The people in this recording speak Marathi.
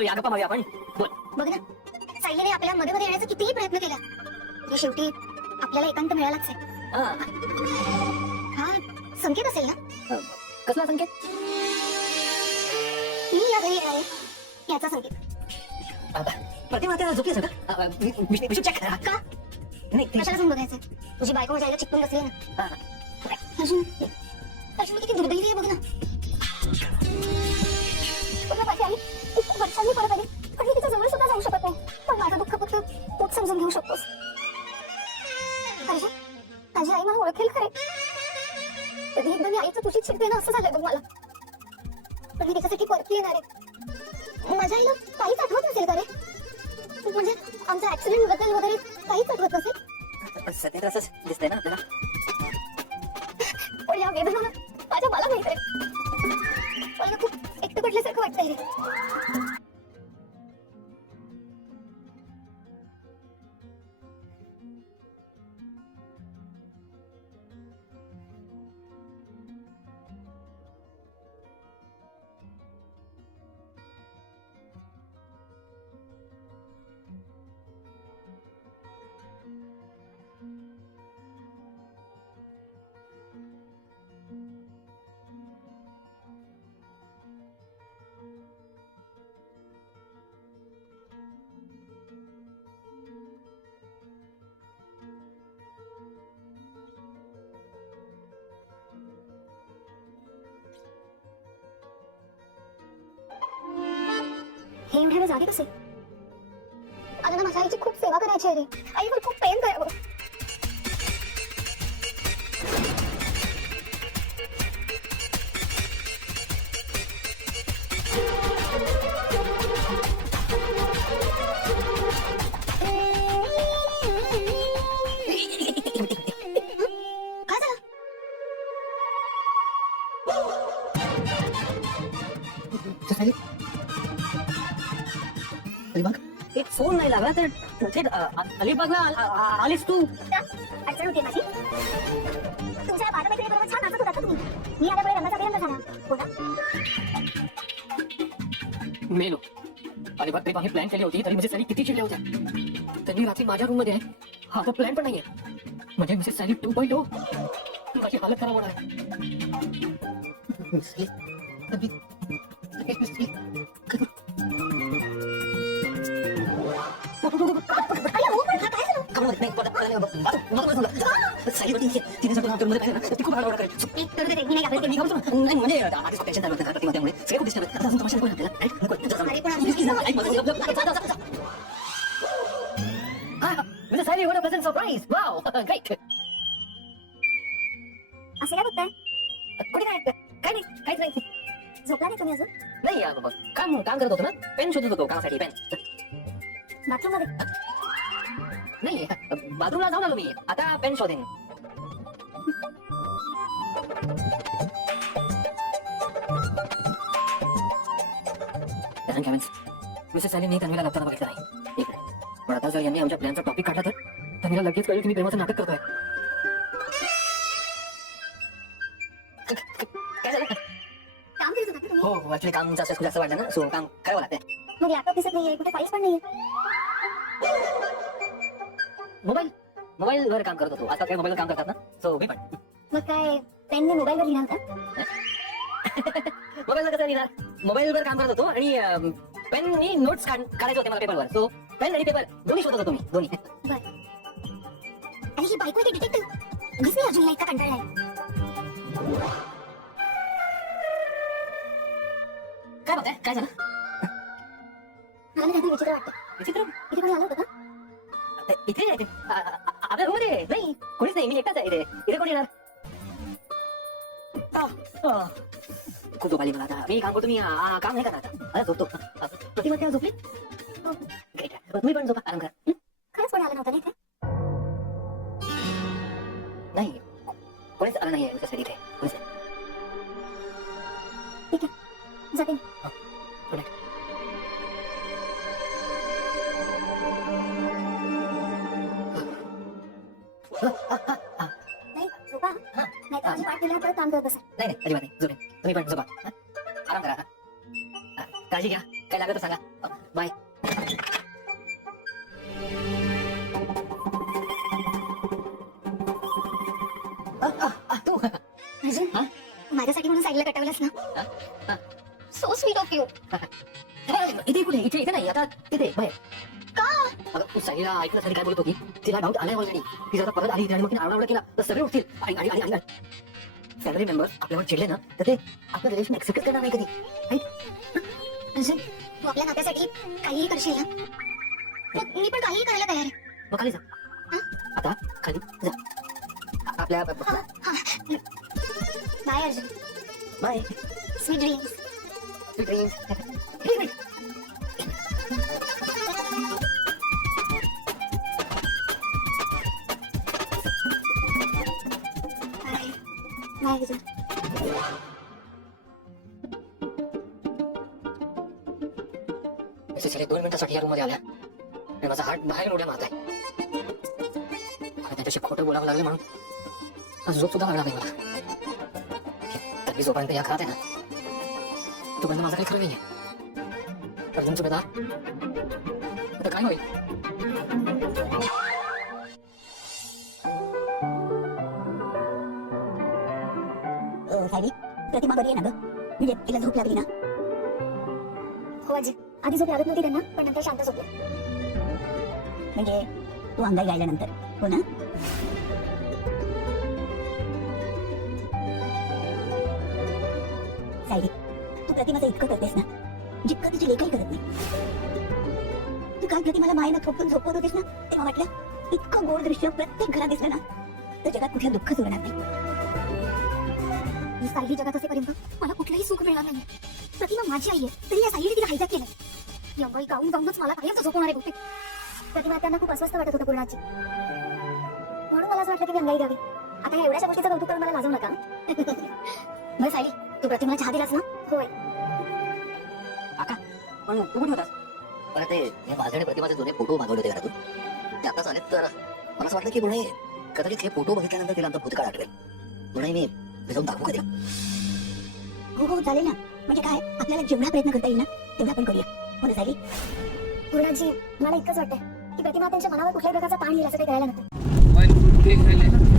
या गप्पा मारूया आपण. बोल. बघ ना सायलीने आपल्या मध्ये मध्ये येण्याचा कितीही प्रयत्न केला तरी शेवटी आपल्याला एकांत मिळालाच आहे हा, हा संकेत असेल ना? कसला संकेत? मी या घरी येणार आहे याचा संकेत. अ, प्रतिमा त्या झोपली असेल का? अ, check करा. का? नाही ते- कशाला जाऊन बघायचं तुझी बायको आईला चिपकून बसली ना. हा, अजून अजून किती दुर्दैवी आहे बघ ना. ना असं झालंय बघ मला. पण मी त्याच्यासाठी परती येणार आहे. माझ्या आईला काहीच आठवत नसेल का रे? म्हणजे आमच्या ऍक्सिडेंटबद्दल वगैरे काहीच आठवत नसेल? सध्या असंच दिसतंय ना आपल्याला. पण या वेदना माझ्या मला माहीत आहे. मला खूप एकटं पडल्यासारखं वाटतंय हे एवढ्याला जागे कसे? अगं ना माझ्या आईची खूप सेवा करायची आहे रे. आई पण खूप प्रेम करावं काय झालं झाली अलिबाग एक फोन नाही लागला तर अलिबागला आलीस तू अडचण होती माझी तुमच्या बालमैत्रिणीबरोबर छान नाचत होता तुम्ही मी आल्यामुळे रंगाचा विरंग झाला हो ना मेलो अलिबाग ट्रिप आम्ही प्लॅन केली होती तरी मिसेस सॅली किती चिडल्या होत्या त्यांनी रात्री माझ्या रूममध्ये आहे हा तर प्लॅन पण नाहीये म्हणजे मिसेस सॅली टू पॉईंट हो माझी हालत खराब होणार आहे खूप रडारड करायची. एक करू दे रे, मी नाही घाबरत. पण मी घाबरतो ना. नाही म्हणजे आधीच टेन्शन झालं होतं का प्रतिमा त्यामुळे सगळे खूप disturb आहेत. आता अजून तमाशा नको आहे आपल्याला. ऐक, नको आहे. जा, जा. अरे पण Please, please, जा. ऐक माझं. जा, जा, जा, जा, जा. Ah, Mrs. Harry, what a pleasant surprise. Wow, great. असे काय बघताय कुठे काय काय नाही काहीच नाही झोपला नाही तुम्ही अजून नाही अं, ब- काम काम करत होतो ना पेन शोधत होतो कामासाठी पेन बाथरूममध्ये नाही बाथरूमला जाऊन आलो मी आता पेन शोधेन. मिसेस सॅलीने तन्वीला लपताना बघितलं नाही. पण आता जर यांनी आमच्या प्लॅनचा टॉपिक काढला तर तन्वीला लगेच कळेल की मी प्रेमाचं नाटक करतोय. हो हो ऍक्च्युली काम जास्त जास्त वाढलं ना सो काम करावं लागतंय. मग लॅपटॉप दिसत नाहीये कुठे फाईल्स पण नाहीये. मोबाईल मोबाईल वर काम करत होतो. आता काही मोबाईल काम करतात ना? सो मी पण. मग काय पेनने मोबाईलवर लिहिणार होता? मोबाईल कसं लिहिणार? मोबाईल वर काम करत होतो आणि पेननी नोट्स काढायचे होते मला पेपरवर सो पेन आणि पेपर दोन्ही शोधत होतो मी. दोन्ही. आणि ही बायको आहे डिटेक्टिव्ह घस मी अजूनला इतका कंटाळलाय काय बघताय? काय झालं? मला काहीतरी विचित्र वाटतं. विचित्र? इथे कोणी आलं होतं का? इथे आ- आ- आ- आपल्या रूममध्ये नाही कोणीच नाही मी एकटाच आहे इथे इथे कोण येणार आ, आ. खूप झोप आली मला आता मी काम करतो मी आ, आ, काम नाही करणार आता आता झोपतो आ, प्रतिमा त्या झोपली हो. Great. तुम्ही पण झोपा आराम करा हं? खरंच कोणी आलं नव्हतं ना इथे नाही कोणीच आलं नाहीये तुझ्यासाठी इथे कोणीच नाही. ठीक नाही झोपा नाही तर पाठ काम करत नाही नाही अजिबात नाही झोपेन तुम्ही पण झोपा आराम करा काळजी घ्या काय लागत सांगा बाय तू अर्जुन माझ्यासाठी म्हणून साईडला कटवलंस ना सो स्वीट ऑफ यू इथे कुठे इथे इथे नाही आता तिथे बाहेर का अगं तू साईला ऐकण्यासाठी काय बोलत होती तिला डाऊट आलाय ऑलरेडी ती जर आता परत आली इथे आणि मग तिने आरडाओरडा केला तर सगळे उठतील आणि आणि आणि आणि फॅमिली मेंबर्स आपल्यावर चिडले ना तर ते आपलं रिलेशन एक्सेप्ट करणार नाही कधी अर्जुन तू आपल्या नात्यासाठी काहीही करशील ना मग मी पण काहीही करायला तयार आहे मग खाली जा? आता खाली जा आपल्या bye Arjun bye sweet dreams bye Arjun दोन मिनिटासाठी या रूममध्ये आल्या. आणि माझा हार्ट बाहेर उड्या मारत आहे. आणि खोटं बोलावं लागलं म्हणून. हा झोप सुद्धा लागणार नाही मला. तर मी जोपर्यंत या खात आहे ना तोपर्यंत माझं काही खरं नाहीये. अर्जुनचं बेटा आता काय होईल? प्रतिमा बरी आहे ना ग? म्हणजे तिला झोप लागली ना? हो आजी. आधी झोप लागत नव्हती त्यांना पण नंतर शांत झोपले. म्हणजे तू अंगाई गायल्यानंतर हो ना? सायली तू प्रतिमाचं इतकं करतेस ना? जितकं तुझी लेखही करत नाही. तू काल प्रतिमाला मायेनं थोपून झोपवत होतीस ना तेव्हा वाटलं इतकं गोड दृश्य प्रत्येक घरात दिसलं ना तर जगात कुठलं दुःखच उरणार नाही. ही सायली जगात असेपर्यंत मला कुठलंही सुख मिळणार नाही प्रतिमा माझी आई आहे तरी या सायलीने तिला हायजॅक केलं अंगाई गाऊन गाऊनच मला कायमच झोपवणार आहे. बहुतेक प्रतिमा त्यांना खूप अस्वस्थ वाटत होतं पूर्णाची. म्हणून मला असं वाटलं की मी अंगाई द्यावी. आता या एवढ्याशा गोष्टीचं कौतुक करून मला लाजवू नका. बरं सायली तू प्रतिमाला चहा दिलास ना? होय. पण तू कुठे होतास? पण ते हे माझे आणि प्रतिमाचे जुने फोटो मागवले होते घरातून. ते आताच आलेत तर मला असं वाटलं की पुढे कदाचित हे फोटो बघितल्यानंतर तिला आमचा भूतकाळ आठवेल. पुढे मी मी जाऊन दाखवू कधी हो हो चालेल ना. म्हणजे काय? आपल्याला जेवढा प्रयत्न करता येईल ना तेवढा आपण करूया. हो ना सायली? पूर्णाजी मला इतकंच वाटतंय की प्रतिमा त्यांच्या मनावर कुठल्याही प्रकारचा ताण येईल असं काही करायला नको झाले?